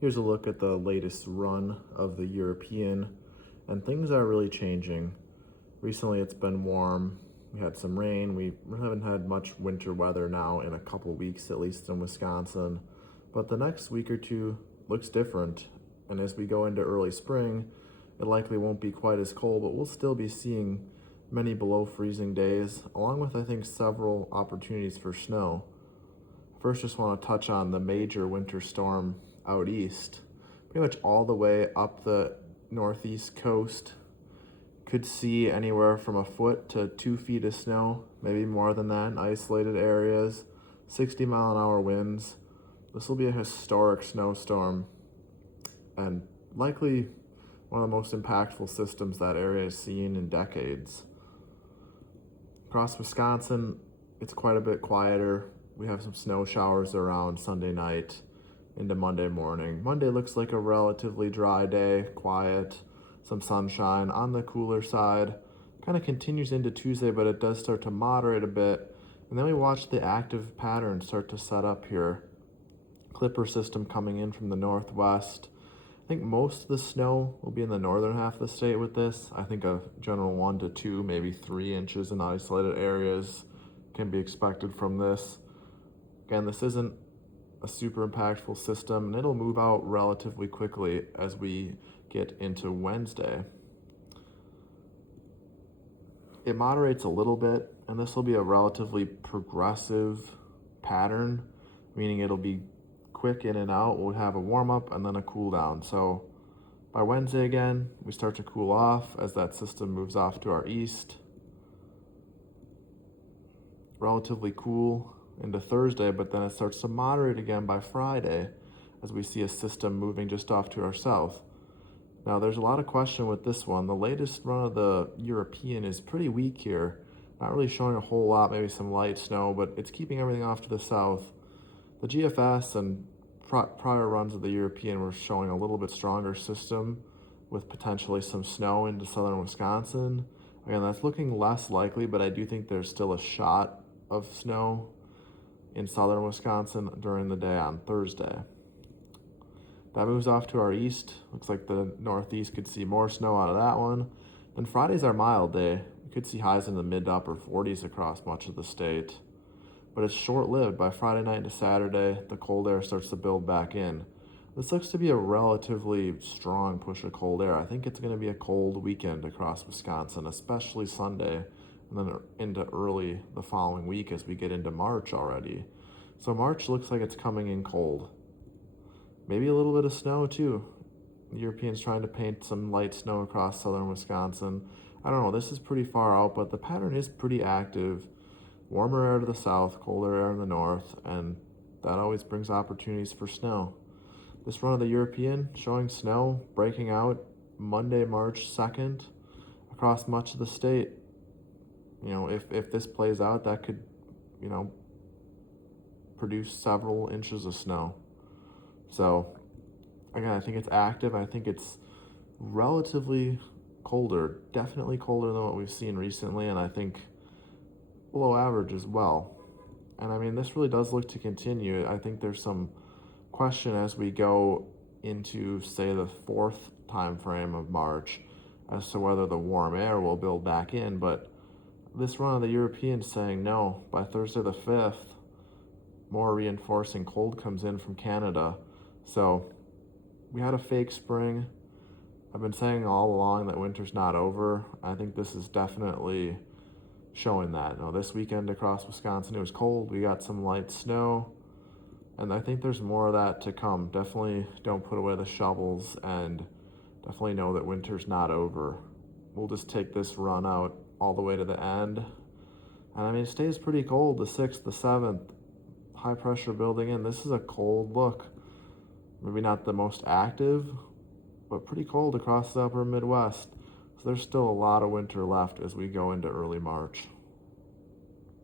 Here's a look at the latest run of the European, and things are really changing. Recently, it's been warm. We had some rain. We haven't had much winter weather now in a couple weeks, at least in Wisconsin. But the next week or two looks different. And as we go into early spring, it likely won't be quite as cold, but we'll still be seeing many below freezing days, along with, I think, several opportunities for snow. First, just want to touch on the major winter storm out east. Pretty much all the way up the northeast coast. Could see anywhere from a foot to 2 feet of snow, maybe more than that in isolated areas. 60-mile-an-hour winds. This will be a historic snowstorm and likely one of the most impactful systems that area has seen in decades. Across Wisconsin, it's quite a bit quieter. We have some snow showers around Sunday night into Monday morning. Monday looks like a relatively dry day, quiet, some sunshine on the cooler side. Kind of continues into Tuesday, but it does start to moderate a bit. And then we watch the active pattern start to set up here. Clipper system coming in from the northwest. I think most of the snow will be in the northern half of the state with this. I think a general 1 to 2, maybe 3 inches in isolated areas can be expected from this. Again, this isn't a super impactful system, and it'll move out relatively quickly as we get into Wednesday. It moderates a little bit, and this will be a relatively progressive pattern, meaning it'll be quick in and out. We'll have a warm up and then a cool down. So by Wednesday again, we start to cool off as that system moves off to our east. Relatively cool into Thursday, but then it starts to moderate again by Friday as we see a system moving just off to our south. Now, there's a lot of question with this one. The latest run of the European is pretty weak here. Not really showing a whole lot, maybe some light snow, but it's keeping everything off to the south. The GFS and prior runs of the European were showing a little bit stronger system with potentially some snow into southern Wisconsin. Again, that's looking less likely, but I do think there's still a shot of snow in southern Wisconsin during the day on Thursday. That moves off to our east. Looks like the northeast could see more snow out of that one. Then Friday's our mild day. We could see highs in the mid to upper 40s across much of the state. But it's short-lived. By Friday night to Saturday, the cold air starts to build back in. This looks to be a relatively strong push of cold air. I think it's going to be a cold weekend across Wisconsin, especially Sunday, and then into early the following week as we get into March already. So March looks like it's coming in cold. Maybe a little bit of snow too. The Europeans trying to paint some light snow across southern Wisconsin. I don't know, this is pretty far out, but the pattern is pretty active. Warmer air to the south, colder air in the north, and that always brings opportunities for snow. This run of the European showing snow breaking out Monday, March 2nd across much of the state. You know, if this plays out, that could, produce several inches of snow. So, again, I think it's active. I think it's relatively colder, definitely colder than what we've seen recently, and I think below average as well. And I mean, this really does look to continue. I think there's some question as we go into, say, the 4th time frame of March as to whether the warm air will build back in. But this run of the European saying no, by Thursday the 5th, more reinforcing cold comes in from Canada. So we had a fake spring. I've been saying all along that winter's not over. I think this is definitely showing that. This weekend across Wisconsin, it was cold. We got some light snow, and I think there's more of that to come. Definitely don't put away the shovels, and definitely know that winter's not over. We'll just take this run out all the way to the end. And I mean, it stays pretty cold the 6th, the 7th. High pressure building in. This is a cold look. Maybe not the most active, but pretty cold across the upper Midwest. So there's still a lot of winter left as we go into early March.